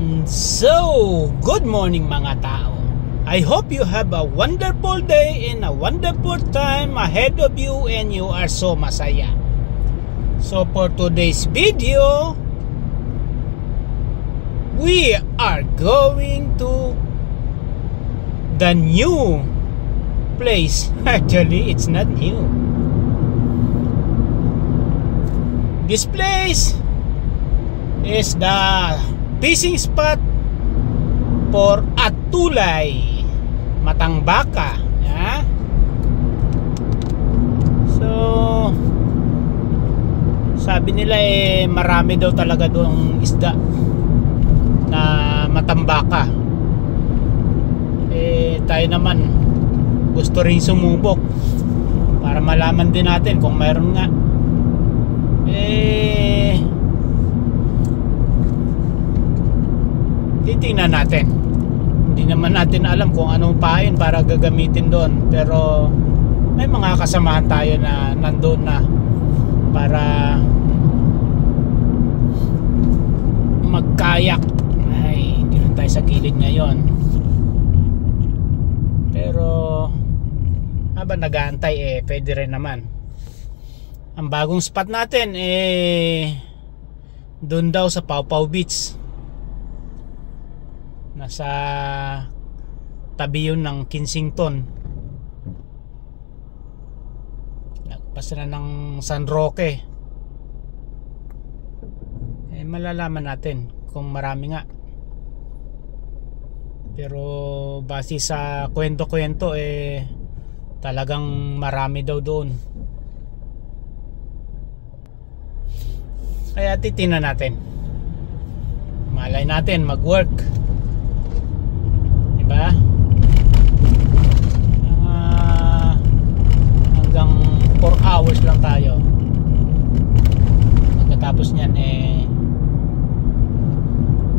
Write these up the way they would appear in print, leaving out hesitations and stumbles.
And so, good morning mga tao. I hope you have a wonderful day and a wonderful time ahead of you and you are so masaya. So for today's video, we are going to the new place. Actually, it's not new. This place is the fishing spot for Atulay, Matambaka. Yeah? So, sabi nila marami daw talaga doong isda na matambaka. Tayo naman gusto rin sumubok para malaman din natin kung mayroon nga. Titingnan natin. Hindi naman natin alam kung anong pain para gagamitin doon, pero may mga kasamahan tayo na nandoon na para magkayak. Ay, hindi lang tayo sa gilid ngayon, pero habang nag-aantay pwede rin naman. Ang bagong spot natin doon daw sa Pawpaw Beach. Nasa tabi yun ng Kensington. Lagpas na ng San Roque. Malalaman natin kung marami nga. Pero base sa kwento-kwento talagang marami daw doon. Kaya titingnan natin. Malay natin mag-work. Diba? Hanggang 4 hours lang tayo. Pagkatapos nyan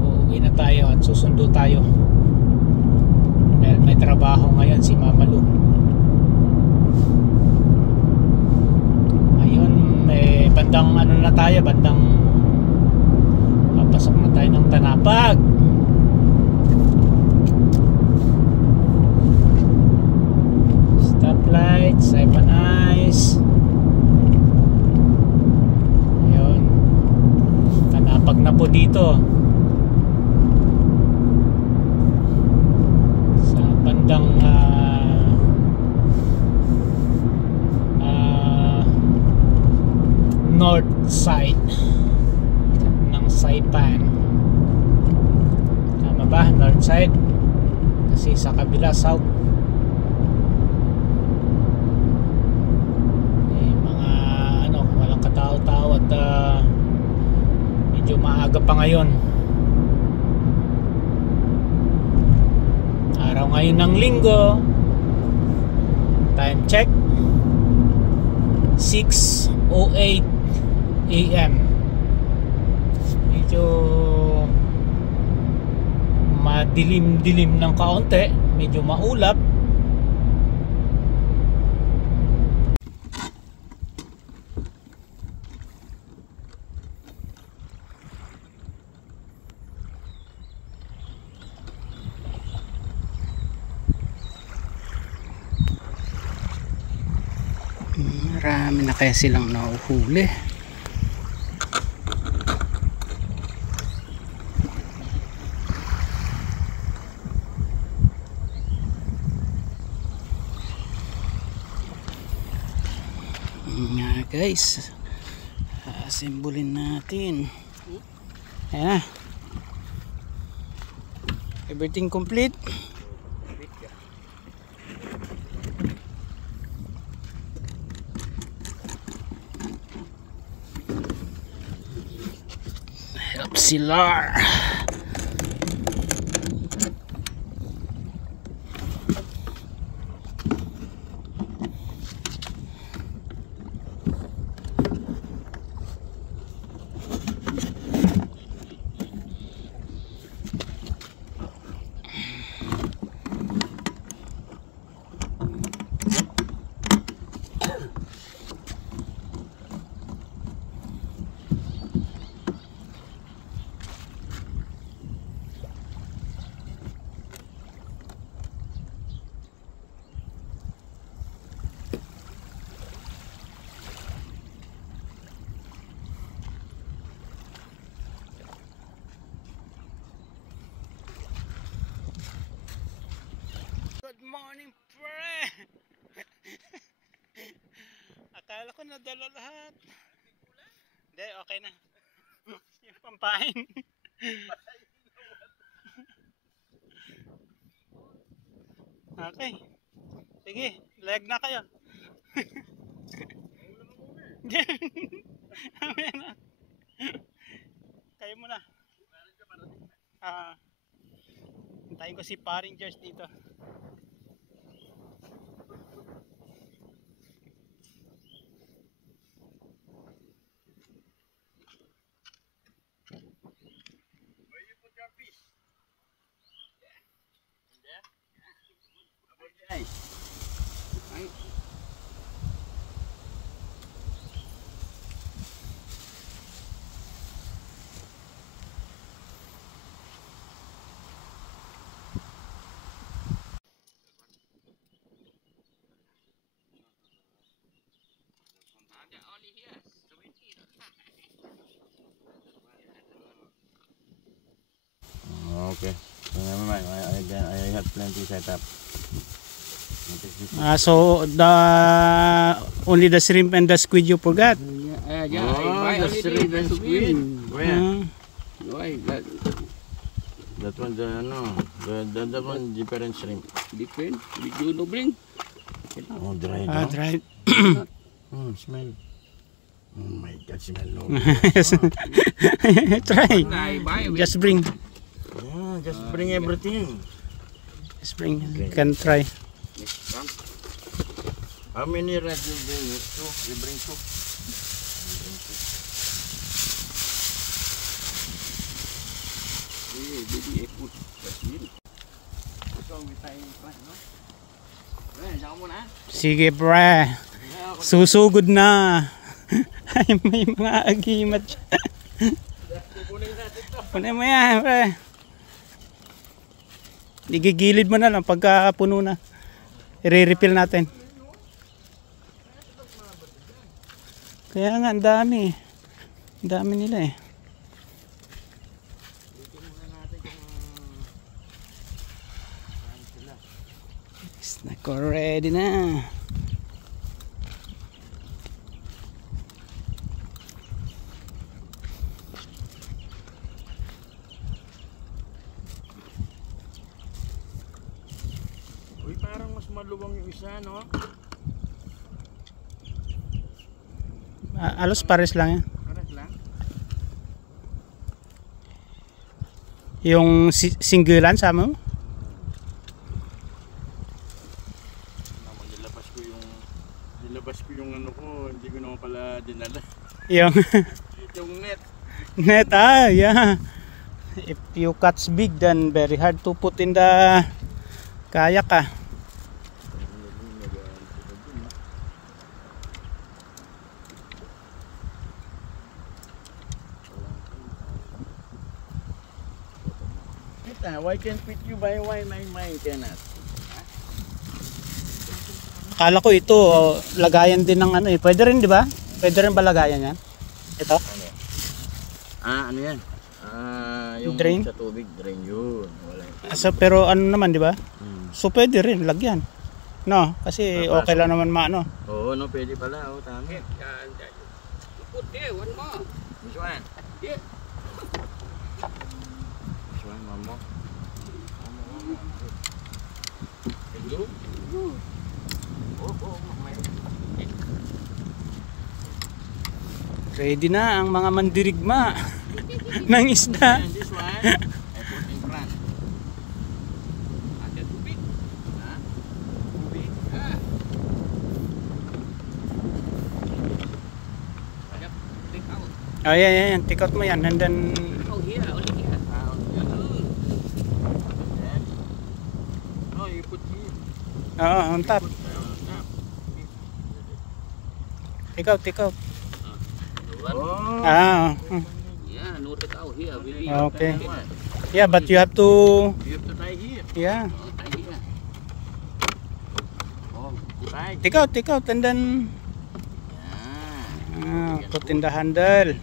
uuwi na tayo at susundo tayo. Dahil may trabaho ngayon si Mama Lu. Ngayon bandang ano na tayo, bandang papasok na tayo ng Tanapag. Stoplight, Saipan Ice. Ayun, Tanapag na po dito. Sa bandang north side ng Saipan. Tama ba? North side. Kasi sa kabila south. Mga walang katao-tao at medyo maaga pa ngayon. Araw ngayon ng linggo. Time check 6:08 AM. Medyo madilim-dilim ng kaunti, medyo maulap. Marami na kaya silang nahuhuli. Nga guys, asimbulin natin. Ayan na, everything complete. Help Silar. ko nadala lahat. Hindi, okay na. Yung pampain. Okay. Sige, leg na kayo. Kayo muna. Hintayin ko si paring George dito. Okay. Never mind. I have plenty set up. So the only the shrimp and the squid you forgot. The shrimp and squid. Where? Why? That one, that one different shrimp. Different? Did you no bring? Oh, dried. Dried. Smell. Oh my God, smell no. Try. Just bring. Yeah, just bring everything. Just bring. Okay. You can try. How many red you bring? Two. You bring two. Baby, I put in. So we tie right, no? Jangan mo na. Sige, pre. Susugod na. Ay, may mga agimat siya. Punin mo yan, pre. Igigilid mo na lang pagka puno na. I-refill natin. Kaya nga, ang dami. Ang dami nila eh. Nako, ready na. Uy, parang mas maluwang yung isa, no? Alos pares lang yan. Pares lang? Yung singgulan sama mo? Nilabas ko yung ano ko, hindi ko naman pala dinala. Yung Yung net. net, yeah. If you catch big, then very hard to put in the kayak Why can't fit you by why mine cannot? Akala ko ito, lagayan din ng ano eh. Pwede rin, di ba? Pwede rin ba lagayan yan? Ito? Ano yan? Yung Drain? sa tubig, drain yun. Wala yun. So, pero ano naman, di ba? So, pwede rin, lagyan. No? Kasi okay lang naman maano. Oo, no, pwede pala. Oo, tama. Put there, one more. Which one? Yeah. Which one, mama? Mama. Hello? Ready na ang mga mandirigma ng isda. And this one, I put in front. Ada tubig. Tubig? Take out. Oh, yan. Take out mo yan. And then, Oh, here, only here. No, you put here. on top. Take out. Oh. Ah, Yeah, no take out here, baby. okay. Yeah, but you have to, You have to tie here. yeah. Oh, tie here. Oh, tie. Take out, and then, put in the handle.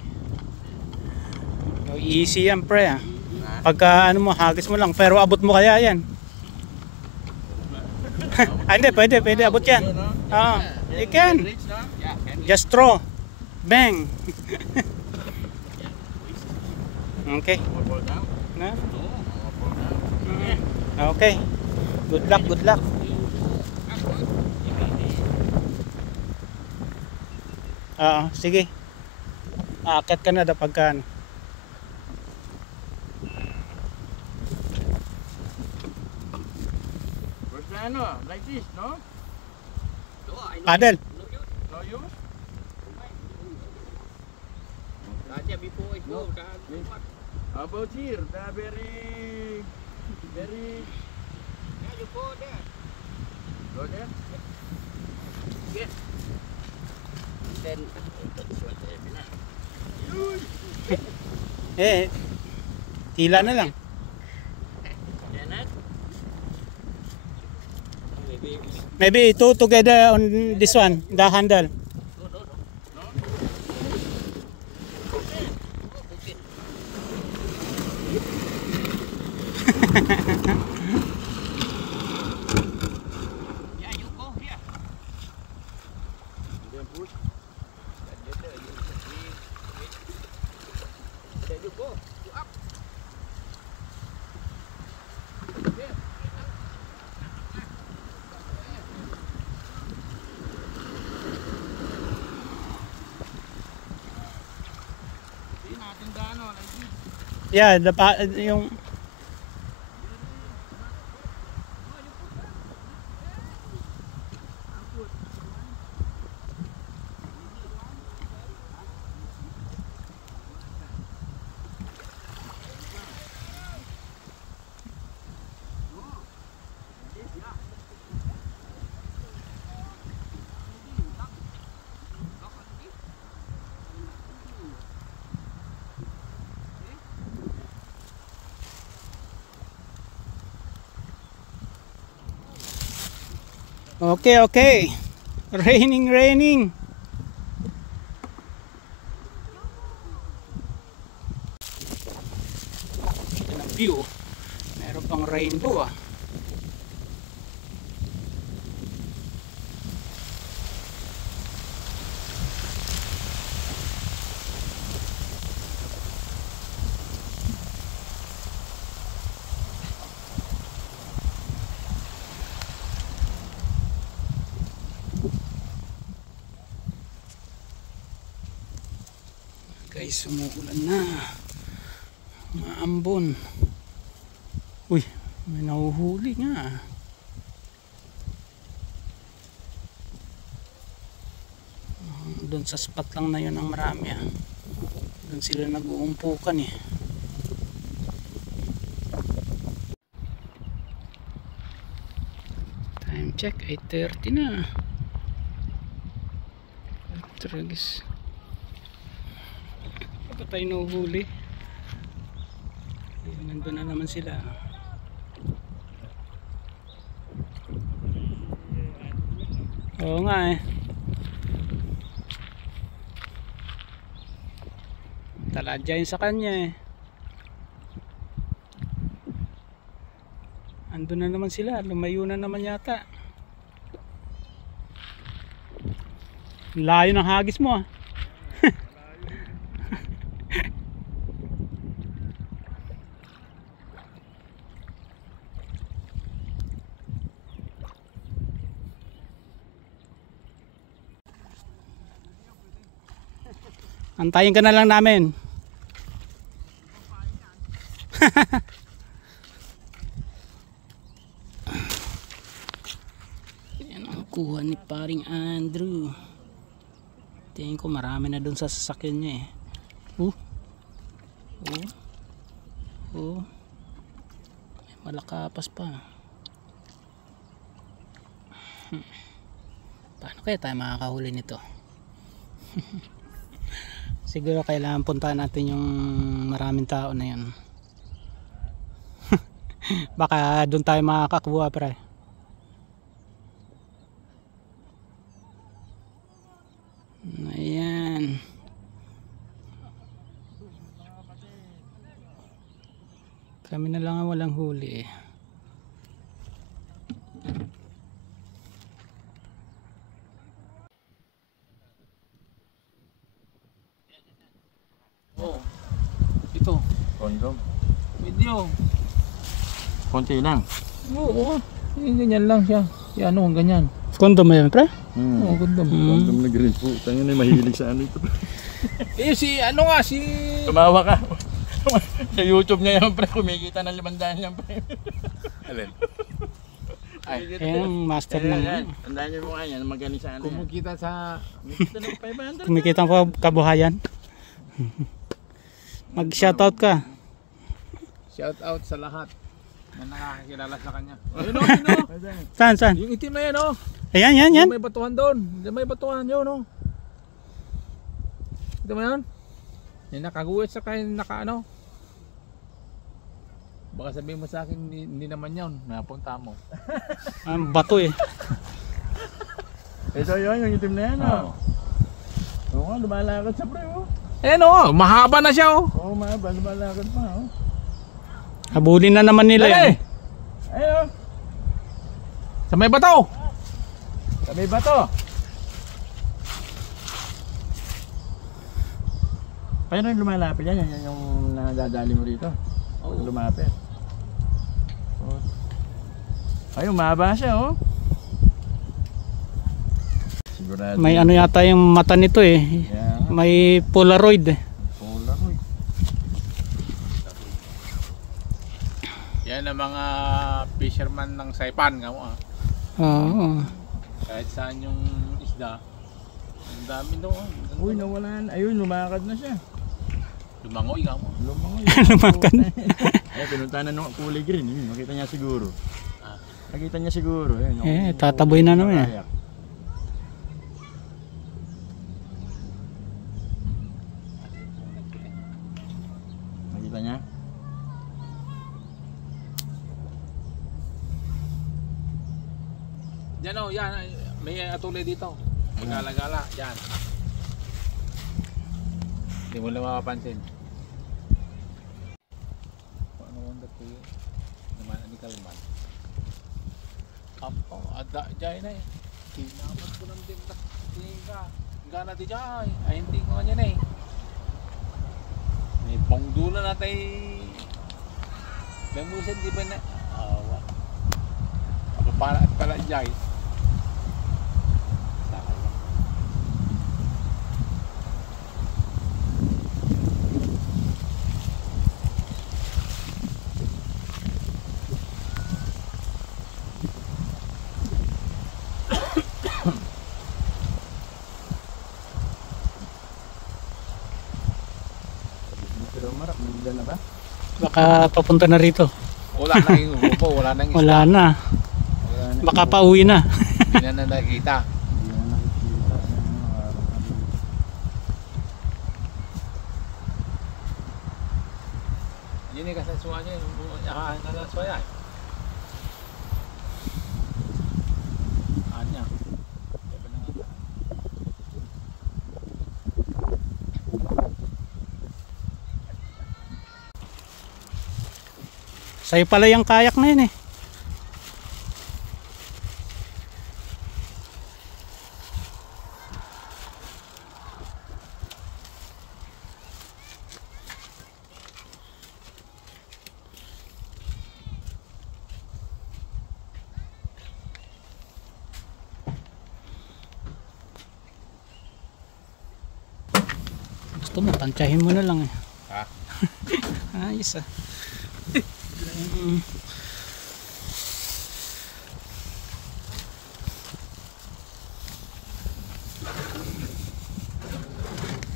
Oh, easy yan, pre. Pagka ano mo, hagis mo lang. Pero abot mo kaya yan. Hindi, pwede abot yan. You can. Yeah, can Just throw. Bang. Okay. Fall down. Na? No, fall down. Okay. Good luck, good luck. Oo, sige. Aakyat ka na da pagka ano. First na ano, like this, no? Paddle. No use? How about here? The very... Yeah, you go there. Go there? Yes. Then, that's what heavy na. Tila na lang. Janet? Maybe two together on this one, the handle. Yeah, you go here. Then push. Then you go. You up. Here. Hindi natin gaano, like this. Yeah, yung okay, okay. Raining. Yan ang view. Meron pang rainbow ah. Guys, sumuulan na. Maambon. Uy, may nahuhuli nga. Doon sa spot lang na yun ang marami ah. Doon sila nag-uumpukan eh. Time check, 8:30 na. Tragis. Pa tayo nahuhuli. Nandun na naman sila. Oo nga eh. Taladya yun sa kanya eh. Andun na naman sila. Lumayo na naman yata. Layo ng hagis mo ah. Antayin ka na lang namin. Yan ang kuha ni paring Andrew. Tingin ko marami na dun sa sasakyan niya eh. May malakapas pa. Paano kaya tayo makakahuli nito? Siguro kailangan puntahan natin yung maraming tao na yun. Baka doon tayo makakakuha pre. Ayan. Kami na lang ang walang huli eh. Kondom. Video. Konti lang. Oo. Ganyan lang siya. Si ano, ganyan. Kondom yan, pre? Oo, ganda. Kondom na green po. Tangin na mahilig sa ano ito. Eh, si ano nga, si... Tumawa ka. Sa YouTube niya yan, pre. Kumikita ng 500 yan, pre. Alin? Yung master Yan, ng... yan. Tandaan niyo po nga yan. Magaling sa ano yan. Kumikita sa... Kumikita ng 500. Kumikita ko kabuhayan. Mag-shoutout ka. Shout out sa lahat na nakakakilala sa kanya. Ayun o, ayun o. Saan? Yung itim na yan o. Ayan, yan. Yung may batuhan doon. Yung may batuhan yun o. Ito mo yun? Yung nakaguwit sa kayo naka ano. Baka sabihin mo sa akin, hindi naman yun. Napunta mo. Bato eh. Ito yun, yung itim na yan. Oo, nga, lumalakad sa pre. Ayan o, mahaba na siya o. Oo, mahaba. Lumalakad pa. Habulin na naman nila yan. Ayun. Sa may bato. Sa may bato. Pero lumalapit yan. Yan yung nadadali mo rito. Oo. Lumapit. Ayun, mahaba siya oh. Sigurado. May ano yata yung mata nito eh. Yeah. May Polaroid eh. Polaroid. Yan ang mga fisherman ng Saipan nga mo ah. Oo. Kahit saan yung isda. Ang dami doon. Uy, nawalan. Ayun, lumakad na siya. Lumangoy nga mo. Lumangoy. Lumakad. Ay, pinunta na nung kulay green. Yun, nakita niya siguro. Ah. Nakita niya siguro. Ayun, Eh, tataboy na naman eh. Nakita niya? Yan o, yan. May atulay dito. May gala-gala. Yan. Hindi mo lang mapapansin. Ano wonder ko yun? Naman, ani kalman. Apo, ada dyan na eh. Kinamat ko ng din. Tingin ka. Gana di dyan. Ay, hindi ko kanya na eh. May bongdula na tayo. Bemusin, di ba na? Awa. Apa para at pala dyan. Pero marap, nandiyan na ba? Baka papunta na rito. Wala na yung grupo, wala na yung isda. Wala na. Wala na. Baka pauwi na. Hindi na nakikita. Hindi na nakikita. Yun yung kasasuan niya. Yung kasasuan niya. Anya. Sa'yo pala yung kayak na yun eh. Gusto mo, tansyahin mo na lang eh. Ha? Ayos ah.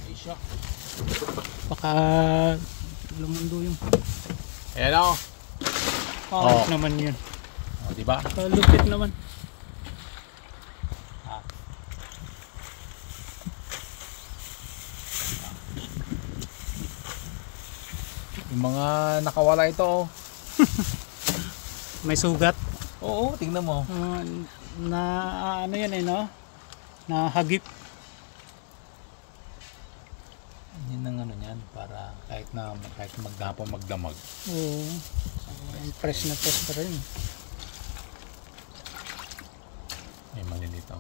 Ay, siya. Baka lumundo yung Ayan o. oh. Naman yun. O, diba? Kalupit naman. Yung mga nakawala ito oh. May sugat. Oo, tingnan mo. Na ano yan eh no? Na hagip. Yan ang ano niyan para kahit maghapon magdamag. Oo. Press na press pa rin. May malilito.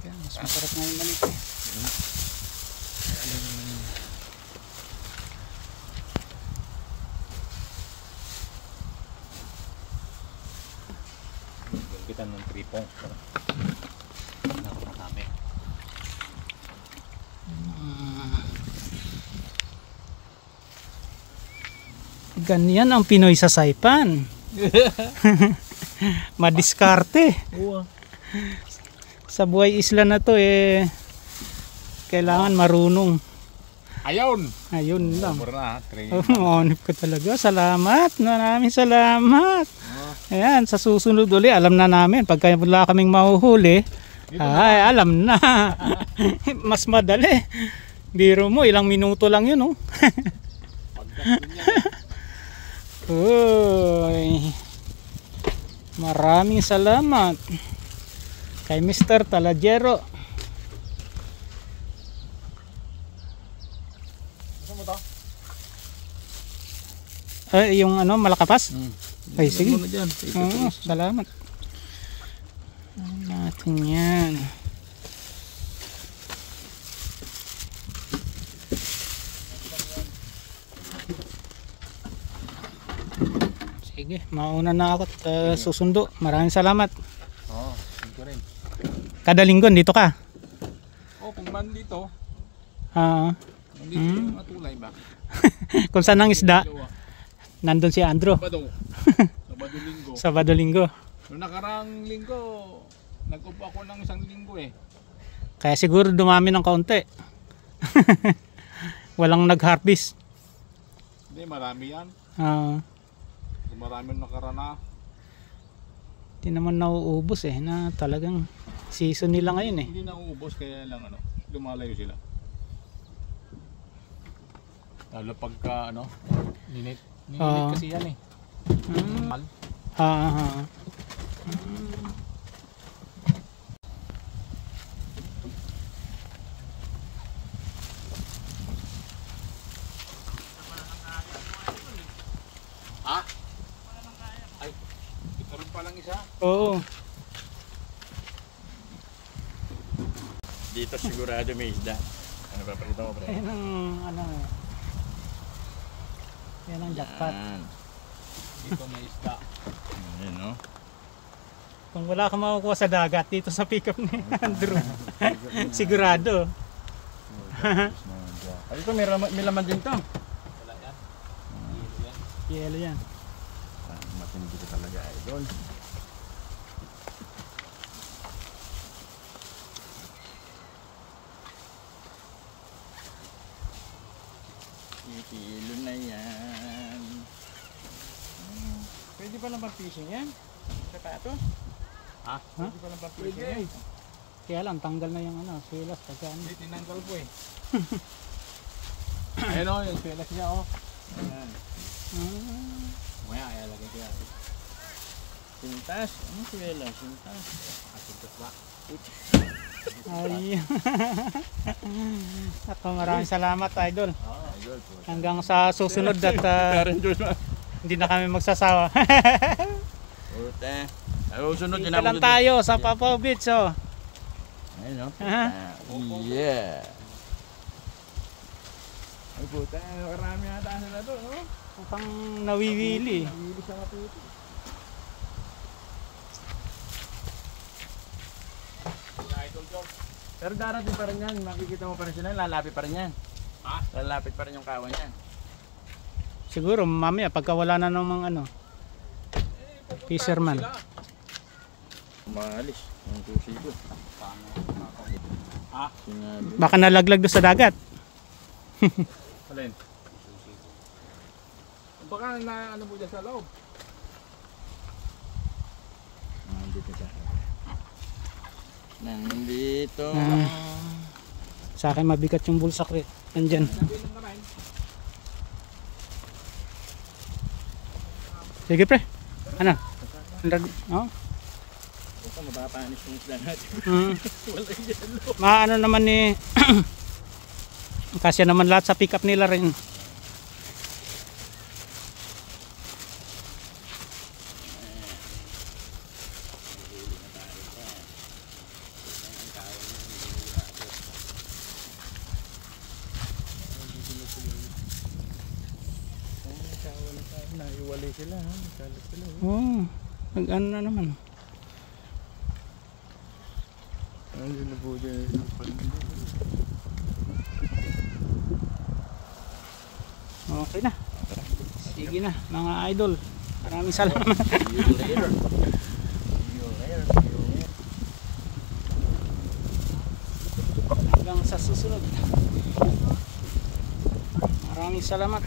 Kaya mas masarap nga yung maliit eh. palitan ng tripong. Nakakami. Ganyan ang Pinoy sa Saipan. Madiskarte. Oo. Sa buhay isla na to kailangan marunong. Ayun! Ayun lang. Mura na, 3. Maunip ka talaga. Salamat. Maraming salamat. Ayan, sa susunod uli, alam na namin. Pagka wala kaming mahuhuli, ay, alam na. Mas madali. Biro mo, ilang minuto lang yun, oh. Uy. Maraming salamat kay Mr. Talajero. Yung ano, malakapas? Ay, sige. Oo, salamat. Natin yan. Sige, mauna na ako at susundo. Maraming salamat. Oo, dito rin. Kada linggo dito ka? Oh, kung man dito, Oo. nandito yung matulay ba? Kung saan ang isda, nandun si Andrew. Sabado. Sabado linggo. Sabado linggo. Noong nakarang linggo, nag-upo ako ng isang linggo eh. Kaya siguro dumami ng kaunti. Walang nag-harvest. Hindi, marami yan. Marami nakarana. Hindi naman nauubos na talagang season nila ngayon eh. Hindi na uubos kaya lang lumalayo sila. Lalo pagka ninit kasi yan eh. Mahal. Ay, ikaroon pa lang isa. Oo. Dito sigurado may isda. Ano ba pakita mo, pre? Yan ang yan ang jackpot. Dito may isda. Ayan, no? Kung wala kang makukuha sa dagat dito sa pick-up ni Andrew. Sigurado. Ay, ito may laman din to. Wala yan. Yelo yan. Matindi ko talaga, idol. Kilo na yan. Pwede pa lang pang-fishing yan? Sapato? Ha? Pwede pa lang pang-fishing yan? Kaya lang tanggal na yung swilas pagka Hindi, tinanggal ko eh. Ayun o, yung pelas niya o. Ayan. Maya, kaya lagay ko yan. Sintas? Ano suwela? Sintas? Asintas ba? Ay. Ako maraming salamat, idol. Idol. Hanggang sa susunod at hindi na kami magsasawa. Puta. Sunod din Dito lang tayo sa Papaw Beach, oh. Ayun, no? Aha. Yeah. Ay, puta. Marami ata sila doon, no? Pang nawiwili. Nawili sa matuto. Pero darating pa rin yan. Makikita mo pa rin sila. Lalapit pa rin yan. Ha? Lalapit pa rin yung kawan yan. Siguro mamaya pagka wala na namang fisherman. Umalis. Ang tusi ko. Ha? Sinabi. Baka nalaglag doon sa dagat. Alin? Baka na mo dyan sa loob. Nandito siya. Nandito. Sa akin mabigat yung bulsak rin. Andyan. Nabilang ka rin. Sige pre. Ano? Oh. Ito, mapapanis yung isla natin. Walang yelo. Maano naman ni kasya naman lahat sa pick up nila rin. Naiwalay sila, ha? Nagkalat sila. Oh, nag-ano na naman. Ayun na po dyan. Okay na. Sige na mga idol. Maraming salamat. See you later. See you later. See you later. Hanggang sa susunod. Maraming salamat.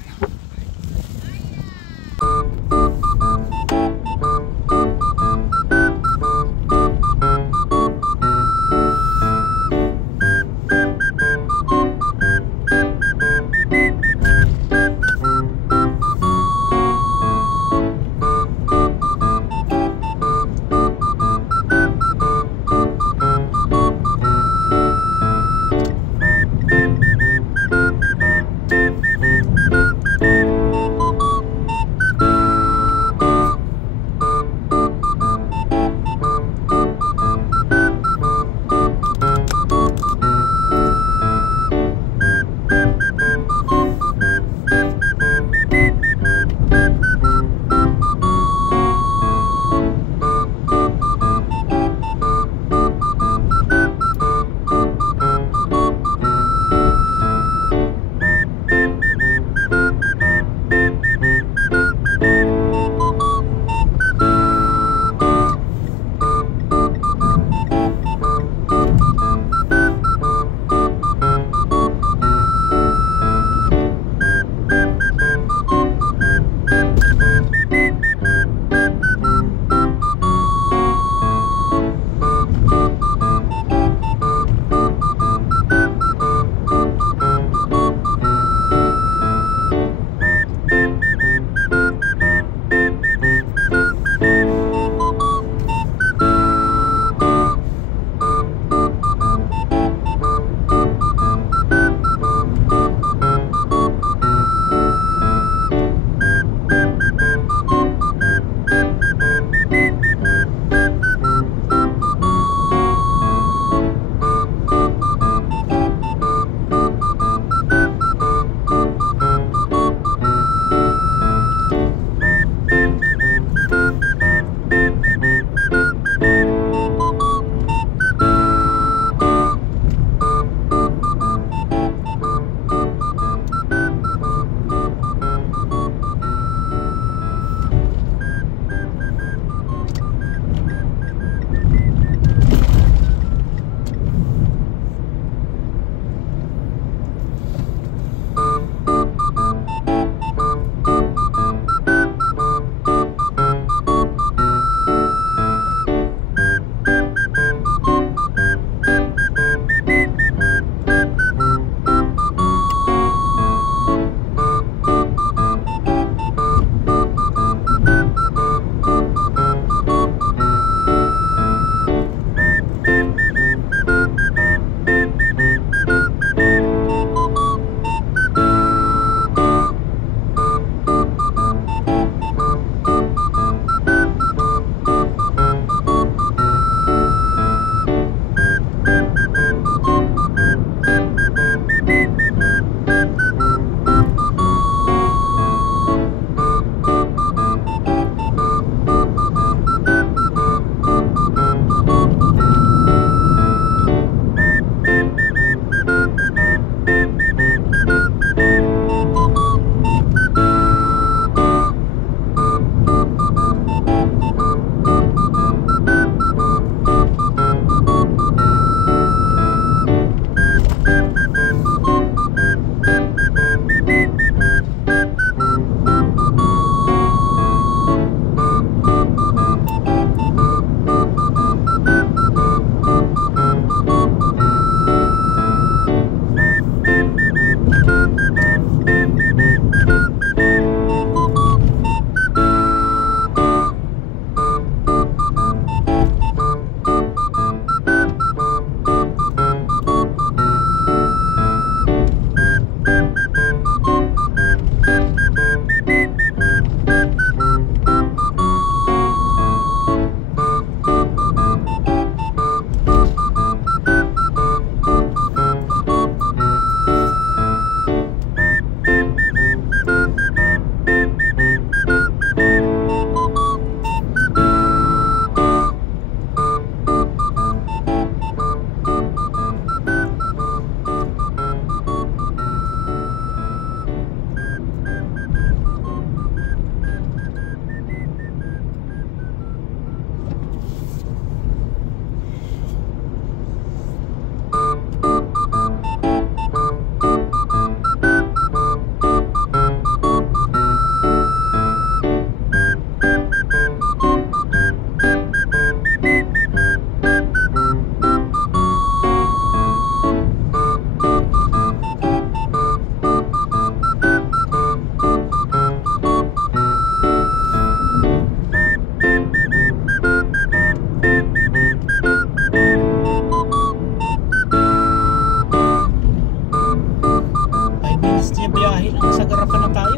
biyahe lang, sa garapan na tayo.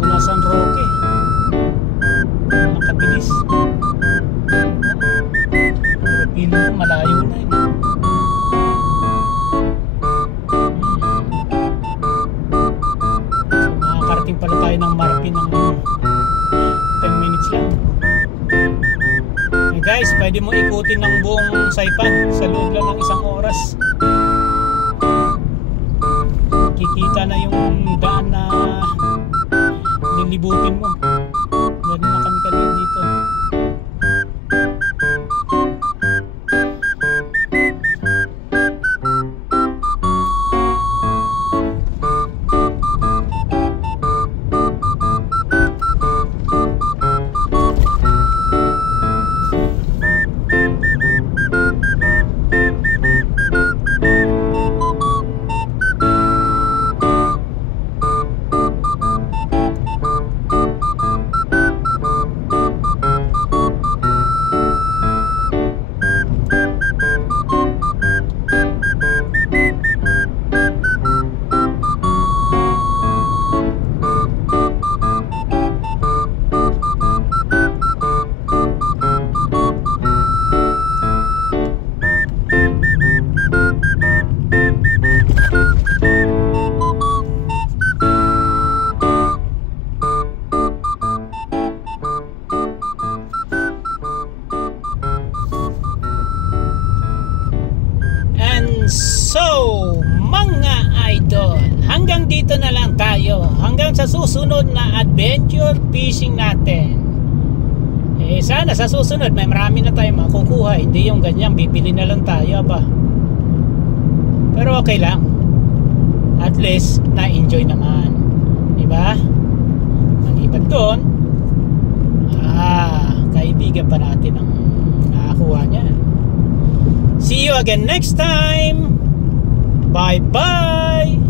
Mula San Roque. Nakabilis. Feeling ko malayo na yun. So, makakarating pala tayo ng Marpin ng 10 minutes lang. Hey guys, pwede mo ikutin ng buong Saipan sa loob lang ng 1 oras. Kikita na yung daan na nilibutin mo. Gano'n na kami kanina dito. So, mga idol, hanggang dito na lang tayo. Hanggang sa susunod na adventure fishing natin. Sana sa susunod may marami na tayo makukuha. Hindi yung ganyan, bibili na lang tayo ba. Pero okay lang. At least, na-enjoy naman. Diba? Maliban doon, kaibigan pa natin ang nakakuha niya. See you again next time. Bye bye.